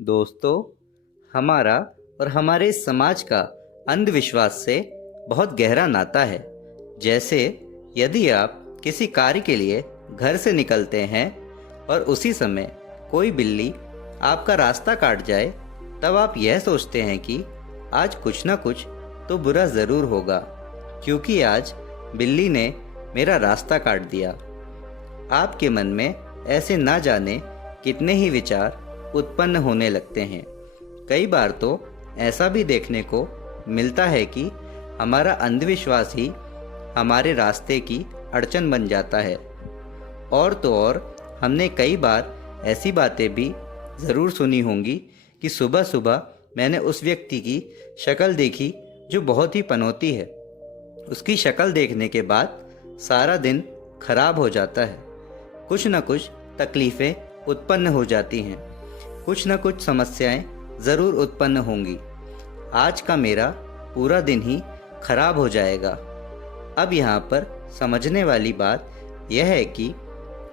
दोस्तों, हमारा और हमारे समाज का अंधविश्वास से बहुत गहरा नाता है। जैसे यदि आप किसी कार्य के लिए घर से निकलते हैं और उसी समय कोई बिल्ली आपका रास्ता काट जाए, तब आप यह सोचते हैं कि आज कुछ ना कुछ तो बुरा ज़रूर होगा, क्योंकि आज बिल्ली ने मेरा रास्ता काट दिया। आपके मन में ऐसे ना जाने कितने ही विचार उत्पन्न होने लगते हैं। कई बार तो ऐसा भी देखने को मिलता है कि हमारा अंधविश्वास ही हमारे रास्ते की अड़चन बन जाता है। और तो और हमने कई बार ऐसी बातें भी ज़रूर सुनी होंगी कि सुबह सुबह मैंने उस व्यक्ति की शक्ल देखी जो बहुत ही पनौती है। उसकी शक्ल देखने के बाद सारा दिन खराब हो जाता है। कुछ न कुछ तकलीफ़ें उत्पन्न हो जाती हैं, कुछ न कुछ समस्याएं ज़रूर उत्पन्न होंगी। आज का मेरा पूरा दिन ही खराब हो जाएगा। अब यहाँ पर समझने वाली बात यह है कि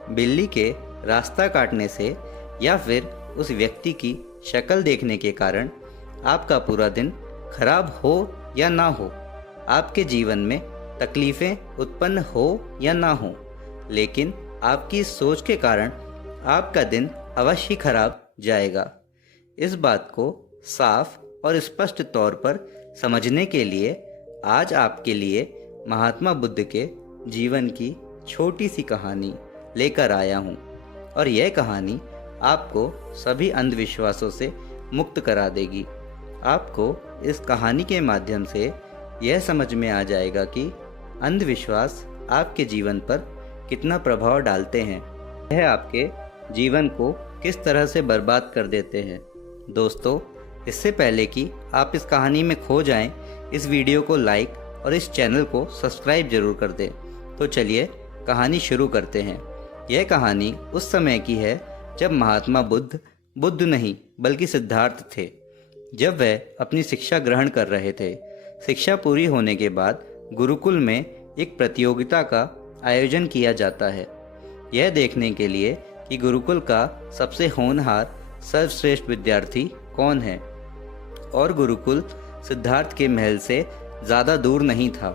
बिल्ली के रास्ता काटने से या फिर उस व्यक्ति की शक्ल देखने के कारण आपका पूरा दिन खराब हो या ना हो, आपके जीवन में तकलीफ़ें उत्पन्न हो या ना हो, लेकिन आपकी सोच के कारण आपका दिन अवश्य खराब जाएगा। इस बात को साफ और स्पष्ट तौर पर समझने के लिए आज आपके लिए महात्मा बुद्ध के जीवन की छोटी सी कहानी लेकर आया हूँ। और यह कहानी आपको सभी अंधविश्वासों से मुक्त करा देगी। आपको इस कहानी के माध्यम से यह समझ में आ जाएगा कि अंधविश्वास आपके जीवन पर कितना प्रभाव डालते हैं, यह आपके जीवन को किस तरह से बर्बाद कर देते हैं। दोस्तों, इससे पहले कि आप इस कहानी में खो जाएं, इस वीडियो को लाइक और इस चैनल को सब्सक्राइब जरूर कर दें। तो चलिए कहानी शुरू करते हैं। यह कहानी उस समय की है जब महात्मा बुद्ध नहीं बल्कि सिद्धार्थ थे। जब वह अपनी शिक्षा ग्रहण कर रहे थे। शिक्षा पूरी होने के बाद गुरुकुल में एक प्रतियोगिता का आयोजन किया जाता है, यह देखने के लिए कि गुरुकुल का सबसे होनहार सर्वश्रेष्ठ विद्यार्थी कौन है। और गुरुकुल सिद्धार्थ के महल से ज़्यादा दूर नहीं था,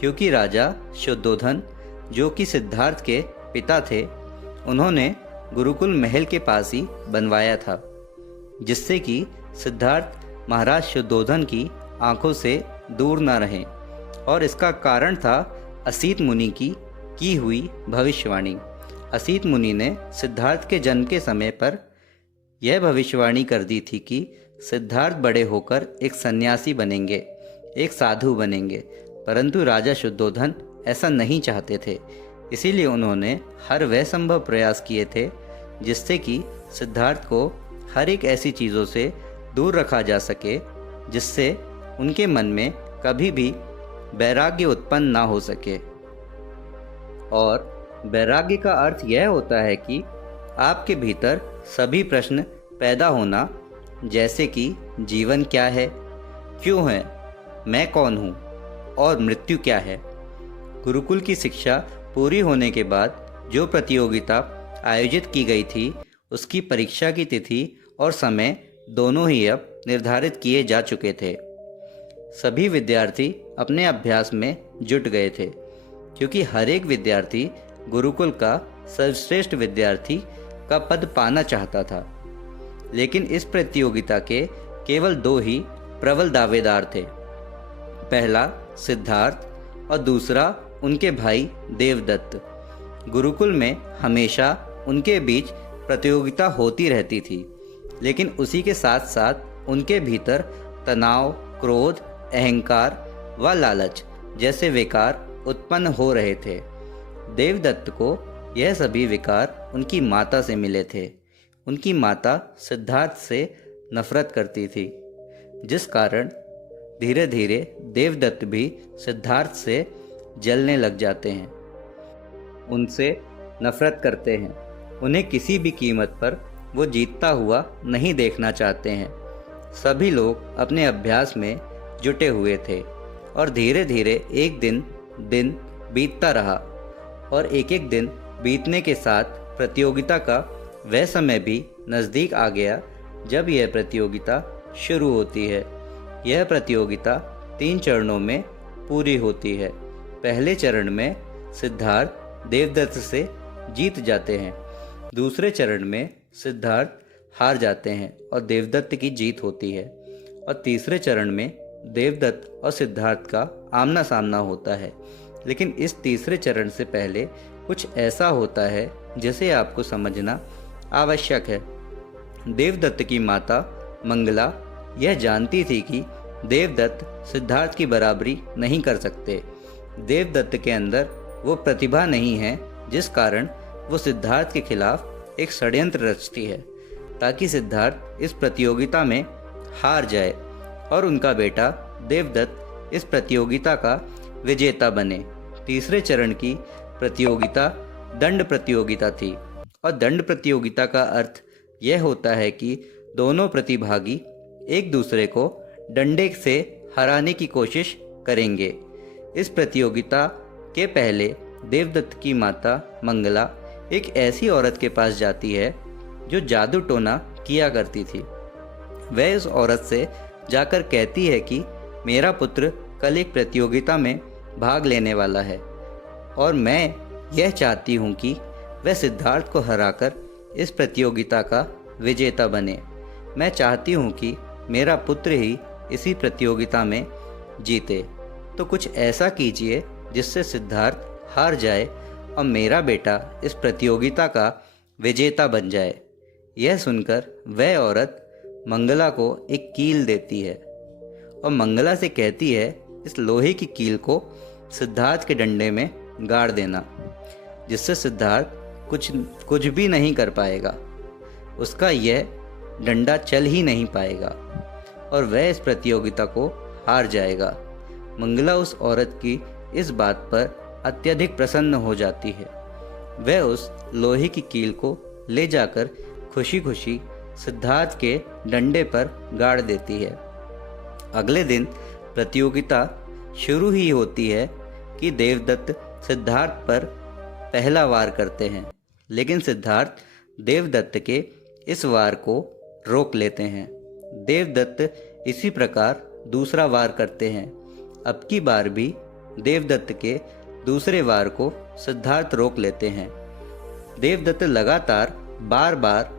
क्योंकि राजा शुद्धोधन, जो कि सिद्धार्थ के पिता थे, उन्होंने गुरुकुल महल के पास ही बनवाया था, जिससे कि सिद्धार्थ महाराज शुद्धोधन की आंखों से दूर न रहें। और इसका कारण था असीत मुनि की हुई भविष्यवाणी। असीत मुनि ने सिद्धार्थ के जन्म के समय पर यह भविष्यवाणी कर दी थी कि सिद्धार्थ बड़े होकर एक सन्यासी बनेंगे, एक साधु बनेंगे। परंतु राजा शुद्धोधन ऐसा नहीं चाहते थे, इसीलिए उन्होंने हर वह संभव प्रयास किए थे जिससे कि सिद्धार्थ को हर एक ऐसी चीज़ों से दूर रखा जा सके जिससे उनके मन में कभी भी वैराग्य उत्पन्न ना हो सके। और वैराग्य का अर्थ यह होता है कि आपके भीतर सभी प्रश्न पैदा होना, जैसे कि जीवन क्या है, क्यों है, मैं कौन हूँ और मृत्यु क्या है। गुरुकुल की शिक्षा पूरी होने के बाद जो प्रतियोगिता आयोजित की गई थी, उसकी परीक्षा की तिथि और समय दोनों ही अब निर्धारित किए जा चुके थे। सभी विद्यार्थी अपने अभ्यास में जुट गए थे, क्योंकि हर एक विद्यार्थी गुरुकुल का सर्वश्रेष्ठ विद्यार्थी का पद पाना चाहता था। लेकिन इस प्रतियोगिता के केवल दो ही प्रबल दावेदार थे, पहला सिद्धार्थ और दूसरा उनके भाई देवदत्त। गुरुकुल में हमेशा उनके बीच प्रतियोगिता होती रहती थी, लेकिन उसी के साथ साथ उनके भीतर तनाव, क्रोध, अहंकार व लालच जैसे विकार उत्पन्न हो रहे थे। देवदत्त को यह सभी विकार उनकी माता से मिले थे। उनकी माता सिद्धार्थ से नफरत करती थी, जिस कारण धीरे धीरे देवदत्त भी सिद्धार्थ से जलने लग जाते हैं, उनसे नफरत करते हैं। उन्हें किसी भी कीमत पर वो जीतता हुआ नहीं देखना चाहते हैं। सभी लोग अपने अभ्यास में जुटे हुए थे और धीरे धीरे एक दिन बीतता रहा और एक एक दिन बीतने के साथ प्रतियोगिता का वह समय भी नज़दीक आ गया जब यह प्रतियोगिता शुरू होती है। यह प्रतियोगिता 3 चरणों में पूरी होती है। पहले चरण में सिद्धार्थ देवदत्त से जीत जाते हैं। दूसरे चरण में सिद्धार्थ हार जाते हैं और देवदत्त की जीत होती है। और तीसरे चरण में देवदत्त और सिद्धार्थ का आमना सामना होता है। लेकिन इस तीसरे चरण से पहले कुछ ऐसा होता है जिसे आपको समझना आवश्यक है। देवदत्त की माता मंगला यह जानती थी कि देवदत्त सिद्धार्थ की बराबरी नहीं कर सकते। देवदत्त के अंदर वो प्रतिभा नहीं है जिस कारण वो सिद्धार्थ के खिलाफ एक षड्यंत्र रचती है ताकि सिद्धार्थ इस प्रतियोगिता में हार जाए और उनका बेटा देवदत्त इस प्रतियोगिता का विजेता बने। तीसरे चरण की प्रतियोगिता दंड प्रतियोगिता थी और दंड प्रतियोगिता का अर्थ यह होता है कि दोनों प्रतिभागी एक दूसरे को डंडे से हराने की कोशिश करेंगे। इस प्रतियोगिता के पहले देवदत्त की माता मंगला एक ऐसी औरत के पास जाती है जो जादू टोना किया करती थी। वह उस औरत से जाकर कहती है कि मेरा पुत्र कल एक प्रतियोगिता में भाग लेने वाला है और मैं यह चाहती हूँ कि वह सिद्धार्थ को हराकर इस प्रतियोगिता का विजेता बने। मैं चाहती हूँ कि मेरा पुत्र ही इसी प्रतियोगिता में जीते। तो कुछ ऐसा कीजिए जिससे सिद्धार्थ हार जाए और मेरा बेटा इस प्रतियोगिता का विजेता बन जाए। यह सुनकर वह औरत मंगला को एक कील देती है और मंगला से कहती है इस लोहे की कील को सिद्धार्थ के डंडे में गाड़ देना, जिससे सिद्धार्थ कुछ भी नहीं कर पाएगा। उसका यह डंडा चल ही नहीं पाएगा और वह इस प्रतियोगिता को हार जाएगा। मंगला उस औरत की इस बात पर अत्यधिक प्रसन्न हो जाती है। वह उस लोहे की कील को ले जाकर खुशी खुशी सिद्धार्थ के डंडे पर गाड़ देती है। अगले दिन प्रतियोगिता शुरू ही होती है कि देवदत्त सिद्धार्थ पर पहला वार करते हैं, लेकिन सिद्धार्थ देवदत्त के इस वार को रोक लेते हैं। देवदत्त इसी प्रकार दूसरा वार करते हैं। अब की बार भी देवदत्त के दूसरे वार को सिद्धार्थ रोक लेते हैं। देवदत्त लगातार बार बार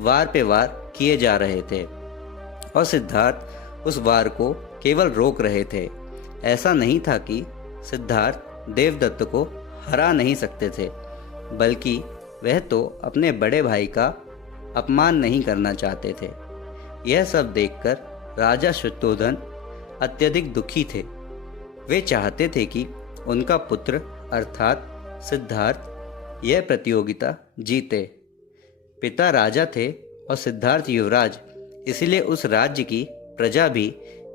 वार पे वार किए जा रहे थे और सिद्धार्थ उस वार को केवल रोक रहे थे। ऐसा नहीं था कि सिद्धार्थ देवदत्त को हरा नहीं सकते थे, बल्कि वह तो अपने बड़े भाई का अपमान नहीं करना चाहते थे। यह सब देखकर राजा शुद्धोधन अत्यधिक दुखी थे। वे चाहते थे कि उनका पुत्र अर्थात सिद्धार्थ यह प्रतियोगिता जीते। पिता राजा थे और सिद्धार्थ युवराज, इसलिए उस राज्य की प्रजा भी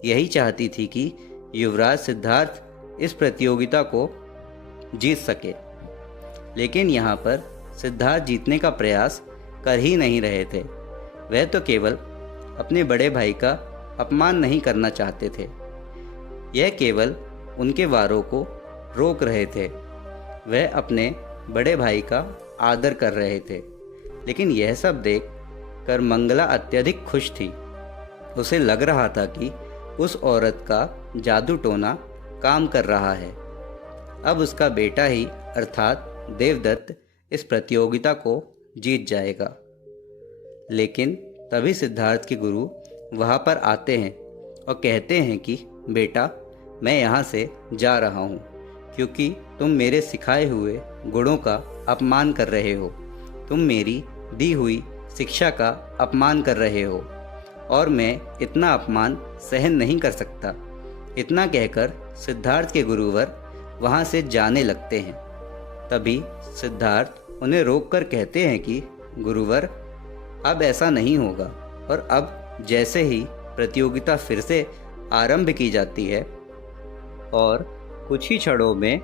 यही चाहती थी कि युवराज सिद्धार्थ इस प्रतियोगिता को जीत सके। लेकिन यहाँ पर सिद्धार्थ जीतने का प्रयास कर ही नहीं रहे थे। वह तो केवल अपने बड़े भाई का अपमान नहीं करना चाहते थे, यह केवल उनके वारों को रोक रहे थे। वह अपने बड़े भाई का आदर कर रहे थे। लेकिन यह सब देख कर मंगला अत्यधिक खुश थी। उसे लग रहा था कि उस औरत का जादू टोना काम कर रहा है। अब उसका बेटा ही अर्थात देवदत्त इस प्रतियोगिता को जीत जाएगा। लेकिन तभी सिद्धार्थ के गुरु वहाँ पर आते हैं और कहते हैं कि बेटा, मैं यहाँ से जा रहा हूँ क्योंकि तुम मेरे सिखाए हुए गुणों का अपमान कर रहे हो। तुम मेरी दी हुई शिक्षा का अपमान कर रहे हो और मैं इतना अपमान सहन नहीं कर सकता। इतना कहकर सिद्धार्थ के गुरुवर वहाँ से जाने लगते हैं। तभी सिद्धार्थ उन्हें रोककर कहते हैं कि गुरुवर, अब ऐसा नहीं होगा। और अब जैसे ही प्रतियोगिता फिर से आरंभ की जाती है और कुछ ही क्षणों में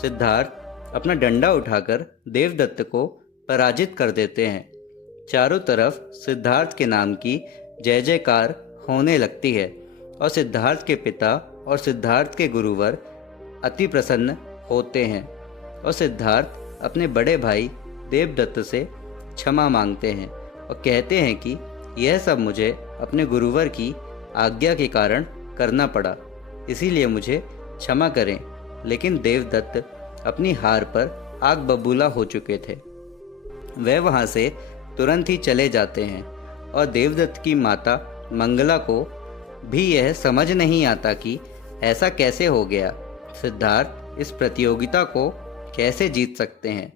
सिद्धार्थ अपना डंडा उठाकर देवदत्त को पराजित कर देते हैं। चारों तरफ सिद्धार्थ के नाम की जय जयकार होने लगती है और सिद्धार्थ के पिता और सिद्धार्थ के गुरुवर अति प्रसन्न होते हैं और सिद्धार्थ अपने बड़े भाई देवदत्त से क्षमा मांगते हैं और कहते हैं कि यह सब मुझे अपने गुरुवर की आज्ञा के कारण करना पड़ा, इसीलिए मुझे क्षमा करें। लेकिन देवदत्त अपनी हार पर आग बबूला हो चुके थे। वे वहाँ से तुरंत ही चले जाते हैं और देवदत्त की माता मंगला को भी यह समझ नहीं आता कि ऐसा कैसे हो गया। सिद्धार्थ इस प्रतियोगिता को कैसे जीत सकते हैं,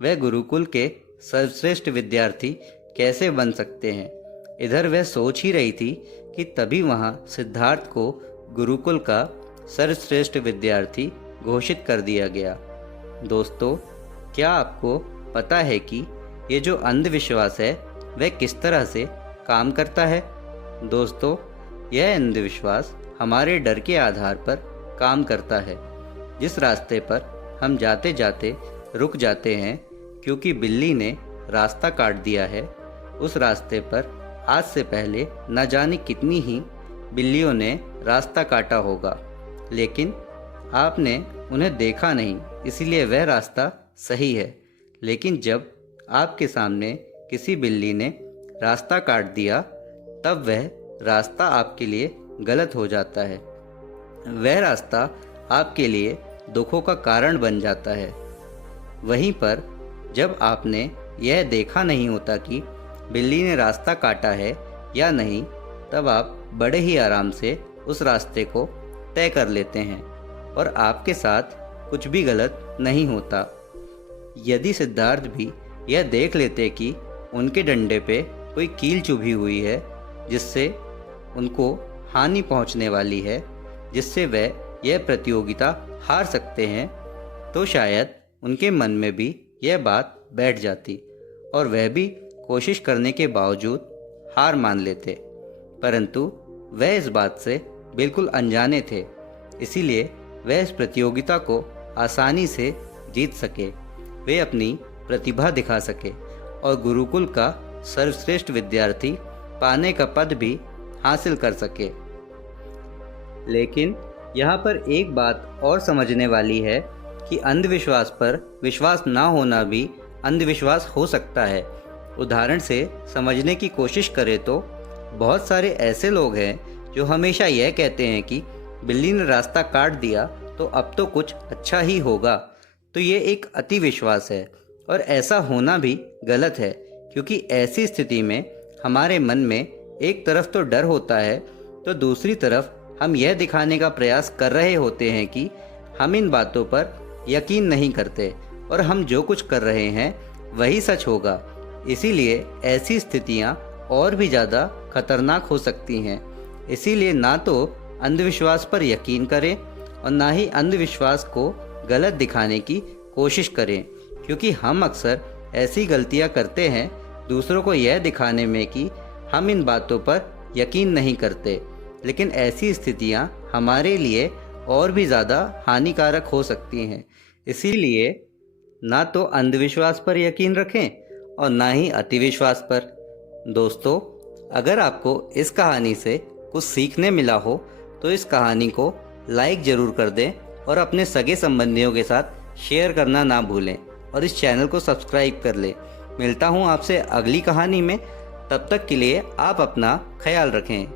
वह गुरुकुल के सर्वश्रेष्ठ विद्यार्थी कैसे बन सकते हैं। इधर वह सोच ही रही थी कि तभी वहाँ सिद्धार्थ को गुरुकुल का सर्वश्रेष्ठ विद्यार्थी घोषित कर दिया गया। दोस्तों, क्या आपको पता है कि ये जो अंधविश्वास है वह किस तरह से काम करता है? दोस्तों, यह अंधविश्वास हमारे डर के आधार पर काम करता है। जिस रास्ते पर हम जाते जाते रुक जाते हैं क्योंकि बिल्ली ने रास्ता काट दिया है, उस रास्ते पर आज से पहले न जाने कितनी ही बिल्लियों ने रास्ता काटा होगा, लेकिन आपने उन्हें देखा नहीं, इसलिए वह रास्ता सही है। लेकिन जब आपके सामने किसी बिल्ली ने रास्ता काट दिया, तब वह रास्ता आपके लिए गलत हो जाता है। वह रास्ता आपके लिए दुखों का कारण बन जाता है। वहीं पर जब आपने यह देखा नहीं होता कि बिल्ली ने रास्ता काटा है या नहीं, तब आप बड़े ही आराम से उस रास्ते को तय कर लेते हैं और आपके साथ कुछ भी गलत नहीं होता। यदि सिद्धार्थ भी यह देख लेते कि उनके डंडे पे कोई कील चुभी हुई है जिससे उनको हानि पहुंचने वाली है, जिससे वह यह प्रतियोगिता हार सकते हैं, तो शायद उनके मन में भी यह बात बैठ जाती और वह भी कोशिश करने के बावजूद हार मान लेते। परंतु वह इस बात से बिल्कुल अनजाने थे, इसीलिए वह इस प्रतियोगिता को आसानी से जीत सके, वे अपनी प्रतिभा दिखा सके और गुरुकुल का सर्वश्रेष्ठ विद्यार्थी पाने का पद भी हासिल कर सके। लेकिन यहाँ पर एक बात और समझने वाली है कि अंधविश्वास पर विश्वास ना होना भी अंधविश्वास हो सकता है। उदाहरण से समझने की कोशिश करें तो बहुत सारे ऐसे लोग हैं जो हमेशा यह कहते हैं कि बिल्ली ने रास्ता काट दिया तो अब तो कुछ अच्छा ही होगा। तो ये एक अति विश्वास है और ऐसा होना भी गलत है, क्योंकि ऐसी स्थिति में हमारे मन में एक तरफ तो डर होता है तो दूसरी तरफ हम यह दिखाने का प्रयास कर रहे होते हैं कि हम इन बातों पर यकीन नहीं करते और हम जो कुछ कर रहे हैं वही सच होगा। इसीलिए ऐसी स्थितियां और भी ज़्यादा खतरनाक हो सकती हैं। इसीलिए ना तो अंधविश्वास पर यकीन करें और ना ही अंधविश्वास को गलत दिखाने की कोशिश करें, क्योंकि हम अक्सर ऐसी गलतियां करते हैं दूसरों को यह दिखाने में कि हम इन बातों पर यकीन नहीं करते, लेकिन ऐसी स्थितियां हमारे लिए और भी ज़्यादा हानिकारक हो सकती हैं। इसीलिए ना तो अंधविश्वास पर यकीन रखें और ना ही अतिविश्वास पर। दोस्तों, अगर आपको इस कहानी से कुछ सीखने मिला हो तो इस कहानी को लाइक ज़रूर कर दें और अपने सगे संबंधियों के साथ शेयर करना ना भूलें और इस चैनल को सब्सक्राइब कर लें। मिलता हूँ आपसे अगली कहानी में, तब तक के लिए आप अपना ख्याल रखें।